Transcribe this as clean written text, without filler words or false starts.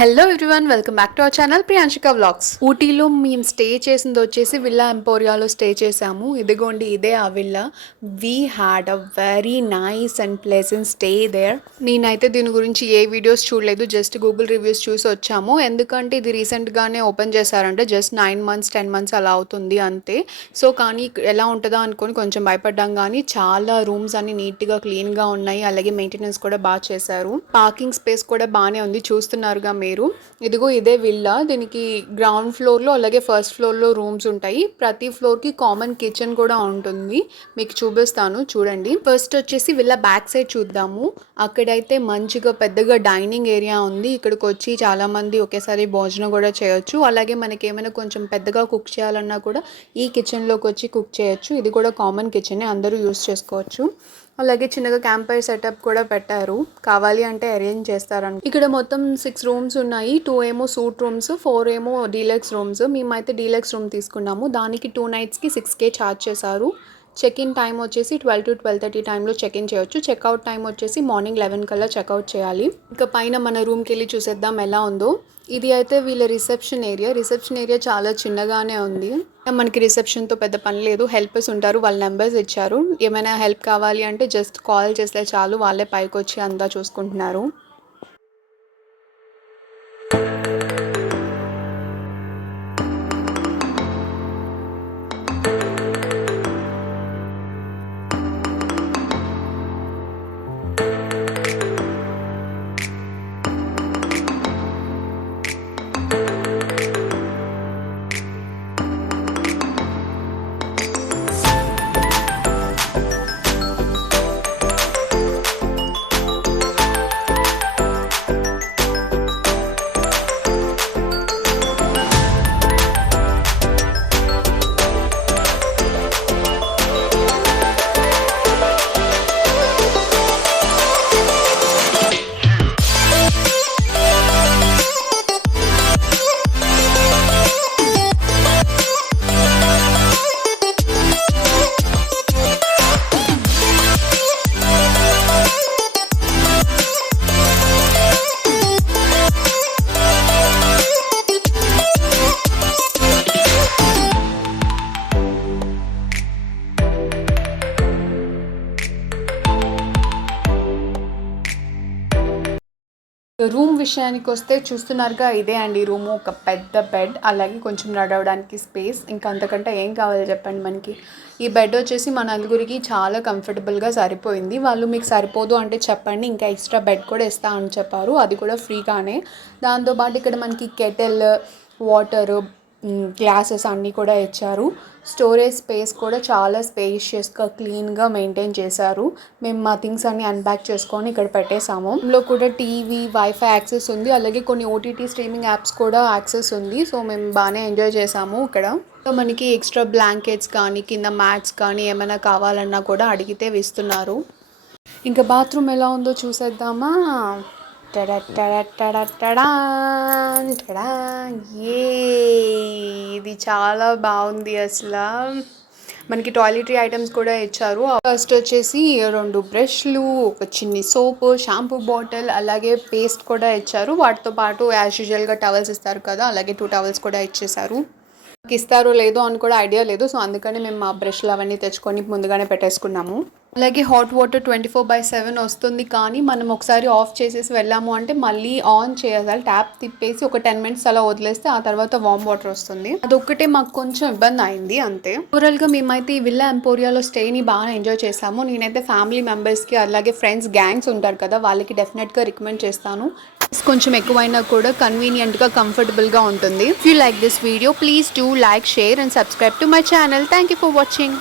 Hello everyone, welcome back to our channel Priyanshika vlogs. ఊటీలో మేము stay చేసింది వచ్చేసి విల్లా ఎంపోరియాలో స్టే చేసాము. ఇదిగోండి, ఇదే ఆ villa. We had a very nice and pleasant stay there. నేనైతే దీని గురించి ఏ వీడియోస్ చూడలేదు, జస్ట్ గూగుల్ రివ్యూస్ చూసి వచ్చాము. ఎందుకంటే ఇది రీసెంట్గానే ఓపెన్ చేశారంటే జస్ట్ 9 months 10 months అలా అవుతుంది అంతే. సో కానీ ఎలా ఉంటుందో అనుకొని కొంచెం భయపడ్డాం, కానీ చాలా రూమ్స్ అన్ని నీట్గా క్లీన్గా ఉన్నాయి. అలాగే మెయింటెనెన్స్ కూడా బాగా చేశారు. పార్కింగ్ స్పేస్ కూడా బాగానే ఉంది, చూస్తున్నారుగా మీరు. ఇదిగో ఇదే విల్లా. దీనికి గ్రౌండ్ ఫ్లోర్లో అలాగే ఫస్ట్ ఫ్లోర్లో రూమ్స్ ఉంటాయి. ప్రతి ఫ్లోర్కి కామన్ కిచెన్ కూడా ఉంటుంది. మీకు చూపిస్తాను చూడండి. ఫస్ట్ వచ్చేసి విల్లా బ్యాక్ సైడ్ చూద్దాము. అక్కడైతే మంచిగా పెద్దగా డైనింగ్ ఏరియా ఉంది. ఇక్కడికి వచ్చి చాలామంది ఒకేసారి భోజనం కూడా చేయొచ్చు. అలాగే మనకి ఏమైనా కొంచెం పెద్దగా కుక్ చేయాలన్నా కూడా ఈ కిచెన్లోకి వచ్చి కుక్ చేయొచ్చు. ఇది కూడా కామన్ కిచెనే, అందరూ యూస్ చేసుకోవచ్చు. అలాగే చిన్నగా క్యాంప్ ఫైర్ సెటప్ కూడా పెట్టారు, కావాలి అంటే అరేంజ్ చేస్తారని. ఇక్కడ మొత్తం 6 రూమ్స్ ఉన్నాయి. 2 ఏమో సూట్ రూమ్స్, 4 ఏమో డీలక్స్ రూమ్స్. మేమైతే డీలక్స్ రూమ్ తీసుకున్నాము. దానికి 2 nightsకి 6K ఛార్జ్ చేశారు. చెక్ ఇన్ టైం వచ్చేసి 12 to 12:30 టైంలో చెక్ ఇన్ చేయొచ్చు. చెక్అవుట్ టైం వచ్చేసి మార్నింగ్ 11 కల్లా చెక్అవుట్ చేయాలి. ఇంకా పైన మన రూమ్కి వెళ్ళి చూసేద్దాం ఎలా ఉందో. ఇది అయితే వీళ్ళ రిసెప్షన్ ఏరియా చాలా చిన్నగానే ఉంది. మనకి రిసెప్షన్తో పెద్ద పని లేదు, హెల్పర్స్ ఉంటారు, వాళ్ళ నెంబర్స్ ఇచ్చారు. ఏమైనా హెల్ప్ కావాలి అంటే జస్ట్ కాల్ చేస్తే చాలు, వాళ్ళే పైకి వచ్చి అంతా చూసుకుంటున్నారు. రూమ్ విషయానికి వస్తే చూస్తున్నారుగా, ఇదే అండి రూము. ఒక పెద్ద బెడ్, అలాగే కొంచెం నడవడానికి స్పేస్. ఇంకా అంతకంటే ఏం కావాలి చెప్పండి మనకి. ఈ బెడ్ వచ్చేసి మన నలుగురికి చాలా కంఫర్టబుల్గా సరిపోయింది. వాళ్ళు మీకు సరిపోదు అంటే చెప్పండి, ఇంకా ఎక్స్ట్రా బెడ్ కూడా ఇస్తా అని చెప్పారు, అది కూడా ఫ్రీగానే. దాంతోపాటు ఇక్కడ మనకి కెటిల్, వాటర్, గ్లాసెస్ అన్నీ కూడా ఇచ్చారు. స్టోరేజ్ స్పేస్ కూడా చాలా స్పేషియస్గా క్లీన్గా మెయింటైన్ చేశారు. మేము మా థింగ్స్ అన్ని అన్ప్యాక్ చేసుకొని ఇక్కడ పెట్టేసాము. ఇందులో కూడా టీవీ, వైఫై యాక్సెస్ ఉంది, అలాగే కొన్ని ఓటీటీ స్ట్రీమింగ్ యాప్స్ కూడా యాక్సెస్ ఉంది. సో మేము బాగానే ఎంజాయ్ చేసాము ఇక్కడ. సో మనకి ఎక్స్ట్రా బ్లాంకెట్స్ కానీ కింద మ్యాట్స్ కానీ ఏమైనా కావాలన్నా కూడా అడిగితే ఇస్తున్నారు. ఇంకా బాత్రూమ్ ఎలా ఉందో చూసేద్దామా. ఇది చాలా బాగుంది అసలు. మనకి టాయిలెటరీ ఐటమ్స్ కూడా ఇచ్చారు. ఫస్ట్ వచ్చేసి 2 బ్రష్లు, ఒక చిన్ని సోపు, షాంపూ బాటిల్, అలాగే పేస్ట్ కూడా ఇచ్చారు. వాటితో పాటు యాజ్ యూజువల్గా టవల్స్ ఇస్తారు కదా, అలాగే 2 టవల్స్ కూడా ఇచ్చేసారు. ఇస్తారో లేదో అని కూడా ఐడియా లేదు, సో అందుకని మేము మా బ్రష్లు అవన్నీ తెచ్చుకొని ముందుగానే పెట్టేసుకున్నాము. అలాగే హాట్ వాటర్ 24/7 వస్తుంది, కానీ మనం ఒకసారి ఆఫ్ చేసేసి వెళ్ళాము అంటే మళ్ళీ ఆన్ చేయాలి. ట్యాప్ తిప్పేసి ఒక 10 minutes అలా వదిలేస్తే ఆ తర్వాత వామ్ వాటర్ వస్తుంది. అదొక్కటే మాకు కొంచెం ఇబ్బంది అయింది అంతే. ఓవరాల్గా మేమైతే ఈ విల్లా ఎంపోరియాలో స్టేని బాగా ఎంజాయ్ చేసాము. నేనైతే ఫ్యామిలీ మెంబర్స్కి అలాగే ఫ్రెండ్స్ గ్యాంగ్స్ ఉంటారు కదా, వాళ్ళకి డెఫినెట్గా రికమెండ్ చేస్తాను. కొంచెం ఎక్కువైనా కూడా కన్వీనియంట్గా కంఫర్టబుల్గా ఉంటుంది. If you like this video, please do like, share and subscribe to my channel. Thank you for watching.